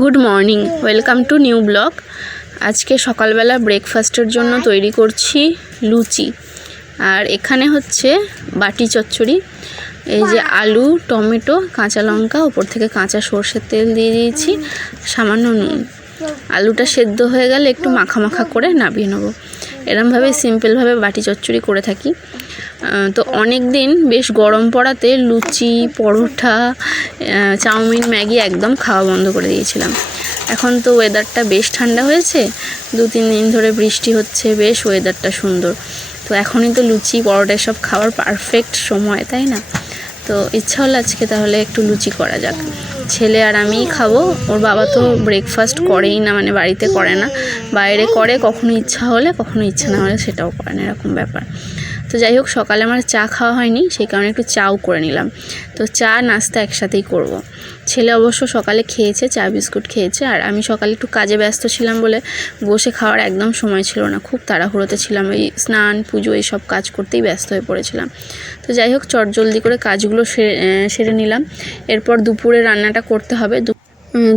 Good morning, welcome to new blog. আজকে সকালবেলা ব্রেকফাস্টের জন্য তৈরি করছি লুচি। আর এখানে হচ্ছে বাটি চচ্চড়ি। এই যে আলু, টমেটো, কাঁচা লঙ্কা, ওপর থেকে কাঁচা সর্ষের তেল দিয়ে দিয়েছি, সামান্য নুন। আলুটা সেদ্ধ হয়ে গেলে একটু মাখা মাখা করে নামিয়ে নেবো। এরমভাবে সিম্পলভাবে বাটি চচ্চড়ি করে থাকি। তো অনেক দিন বেশ গরম পড়াতে লুচি, পরোটা, চাউমিন, ম্যাগি একদম খাওয়া বন্ধ করে দিয়েছিলাম। এখন তো ওয়েদারটা বেশ ঠান্ডা হয়েছে, 2-3 দিন ধরে বৃষ্টি হচ্ছে, বেশ ওয়েদারটা সুন্দর। তো এখনই তো লুচি, পরোটা সব খাওয়ার পারফেক্ট সময়, তাই না? তো ইচ্ছা হলো আজকে তাহলে একটু লুচি করা যাক। ছেলে আর আমিই খাবো। ওর বাবা তো ব্রেকফাস্ট করেই না, মানে বাড়িতে করে না, বাইরে করে, কখনো ইচ্ছা হলে, কখনো ইচ্ছা না হলে সেটাও করে না, এরকম ব্যাপার। তো যাই হোক, সকালে আমার চা খাওয়া হয়নি, সেই কারণে একটু চাও করে নিলাম। তো চা নাস্তা একসাথেই করব। ছেলে অবশ্য সকালে খেয়েছে, চা বিস্কুট খেয়েছে। আর আমি সকালে একটু কাজে ব্যস্ত ছিলাম বলে বসে খাওয়ার একদম সময় ছিল না, খুব তাড়াহুড়োতে ছিলাম। এই স্নান, পুজো এইসব কাজ করতেই ব্যস্ত হয়ে পড়েছিলাম। তো যাই হোক, চটজলদি করে কাজগুলো সেরে নিলাম। এরপর দুপুরে রান্নাটা করতে হবে।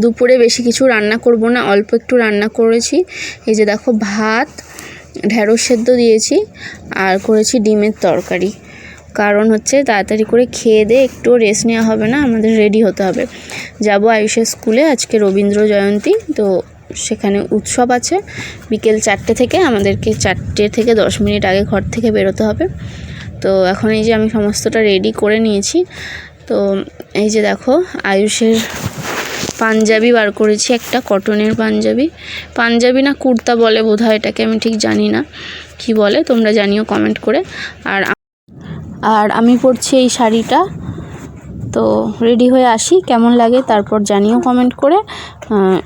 দুপুরে বেশি কিছু রান্না করব না, অল্প একটু রান্না করেছি। এই যে দেখো, ভাত, ঢেঁড়স সেদ্ধ দিয়েছি, আর করেছি ডিমের তরকারি। কারণ হচ্ছে তাড়াতাড়ি করে খেয়ে দিয়ে একটু রেস্ট নেওয়া হবে না, আমাদের রেডি হতে হবে। যাব আয়ুষের স্কুলে, আজকে রবীন্দ্র জয়ন্তী, তো সেখানে উৎসব আছে বিকেল 4টে থেকে। আমাদেরকে 4টে থেকে 10 মিনিট আগে ঘর থেকে বেরোতে হবে। তো এখন এই যে আমি সমস্তটা রেডি করে নিয়েছি। তো এই যে দেখো, আয়ুষের পাঞ্জাবি বার করেছি, একটা কটনের পাঞ্জাবি না কুর্তা বলে বোধহয় এটাকে, আমি ঠিক জানি না কি বলে, তোমরা জানিও কমেন্ট করে। আর আমি পরছি এই শাড়িটা। তো রেডি হয়ে আসি, কেমন লাগে তারপর জানিও কমেন্ট করে।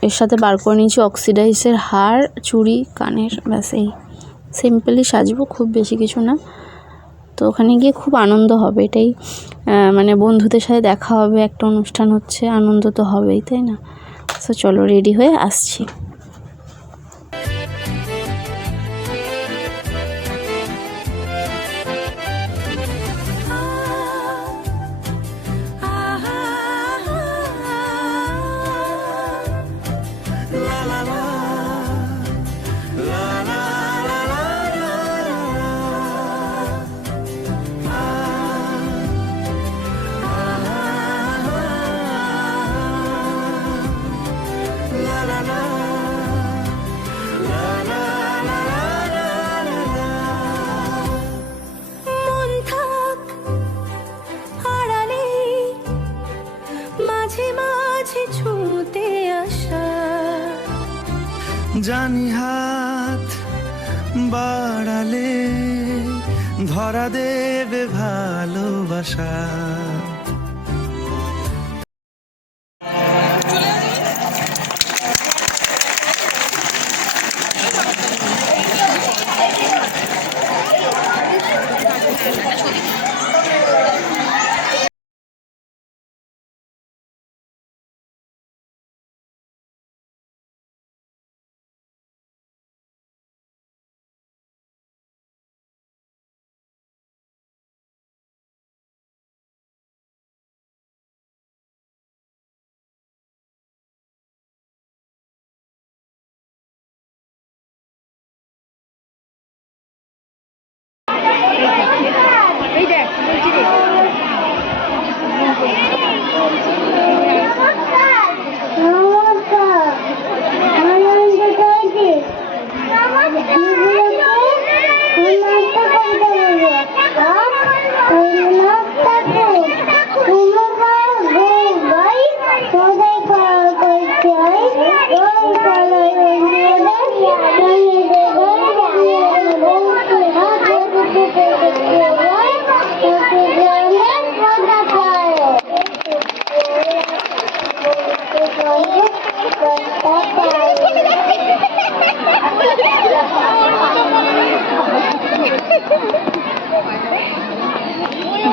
এর সাথে বার করে নিয়েছি অক্সিডাইসের হার, চুড়ি, কানের, ব্যাস এই সিম্পলি সাজবো, খুব বেশি কিছু না। তো ওখানে গিয়ে খুব আনন্দ হবে, এটাই মানে বন্ধুদের সাথে দেখা হবে, একটা অনুষ্ঠান হচ্ছে, আনন্দ তো হবেই, তাই না? তো চলো, রেডি হয়ে আসছি। জানি হাত বাড়ালে ধরা দেবে ভালোবাসা।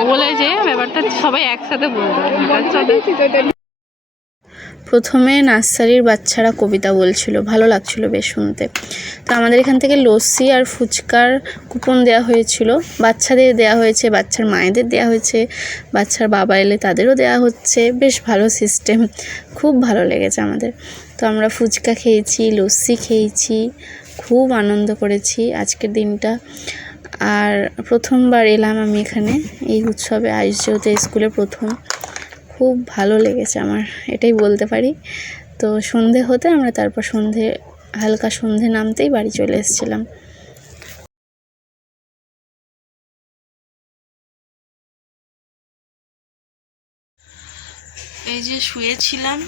বলে যে ব্যাপারটা সবাই একসাথে বলতে। প্রথমে নার্সারির বাচ্চারা কবিতা বলছিল, ভালো লাগছিল বেশ শুনতে। তো আমাদের এখান থেকে লস্যি আর ফুচকার কুপন দেওয়া হয়েছিল, বাচ্চাদের দেওয়া হয়েছে, বাচ্চার মায়েদের দেওয়া হয়েছে, বাচ্চার বাবা এলে তাদেরও দেওয়া হচ্ছে। বেশ ভালো সিস্টেম, খুব ভালো লেগেছে আমাদের। তো আমরা ফুচকা খেয়েছি, লস্যি খেয়েছি, খুব আনন্দ করেছি আজকের দিনটা। আর প্রথমবার এলাম আমি এখানে এই উৎসবে, আয়ুষ যেহেতু স্কুলে প্রথম, খুব ভালো লেগেছে আমার, এটাই বলতে পারি। তো সন্ধে হতে আমরা তারপর হালকা সন্ধে নামতেই বাড়ি চলে এসেছিলাম। এই যে শুয়েছিলাম,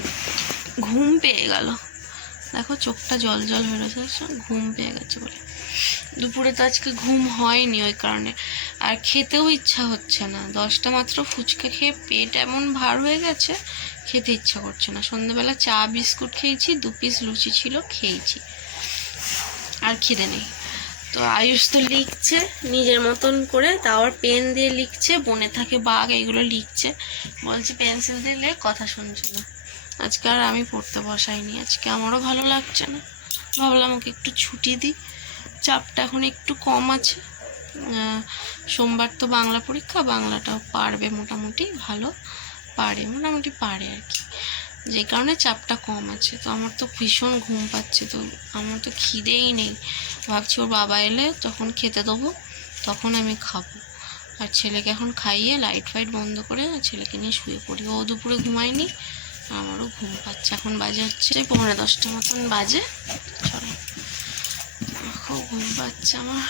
ঘুম পেয়ে গেল, দেখো চোখটা জল জল হয়ে রয়েছে, ঘুম পেয়ে গেছে বলে। দুপুরে তো আজকে ঘুম হয়নি ওই কারণে, আর খেতেও ইচ্ছা হচ্ছে না। 10টা মাত্র ফুচকা খেয়ে পেট এমন ভার হয়ে গেছে, খেতে ইচ্ছা করছে না। সন্ধ্যেবেলা চা বিস্কুট খেয়েছি, 2 পিস লুচি ছিল, খেয়েছি, আর খিদে নেই। তো আয়ুষ তো লিখছে নিজের মতন করে, তাও আর পেন দিয়ে লিখছে, বনে থাকে বাঘ এইগুলো লিখছে, বলছে পেন্সিল দিয়ে লেখ, কথা শুনছে না। আজকে আর আমি পড়তে বসাইনি, আজকে আমারও ভালো লাগছে না, ভাবলাম ওকে একটু ছুটি দিই, চাপটা এখন একটু কম আছে। সোমবার তো বাংলা পরীক্ষা, বাংলাটাও পারবে মোটামুটি, ভালো পারে, মোটামুটি পারে আর কি, যে কারণে চাপটা কম আছে। তো আমার তো ভীষণ ঘুম পাচ্ছে, তো আমার তো খিদেই নেই। ভাবছি ওর বাবা এলে তখন খেতে দেবো, তখন আমি খাবো। আর ছেলেকে এখন খাইয়ে লাইট ফাইট বন্ধ করে ছেলেকে নিয়ে শুয়ে পড়ি। ও দুপুরে ঘুমায়নি, আমারও ঘুম পাচ্ছে। এখন বাজে হচ্ছে 9:45 মতন বাজে, চলো, খুব ঘুম পাচ্ছে আমার।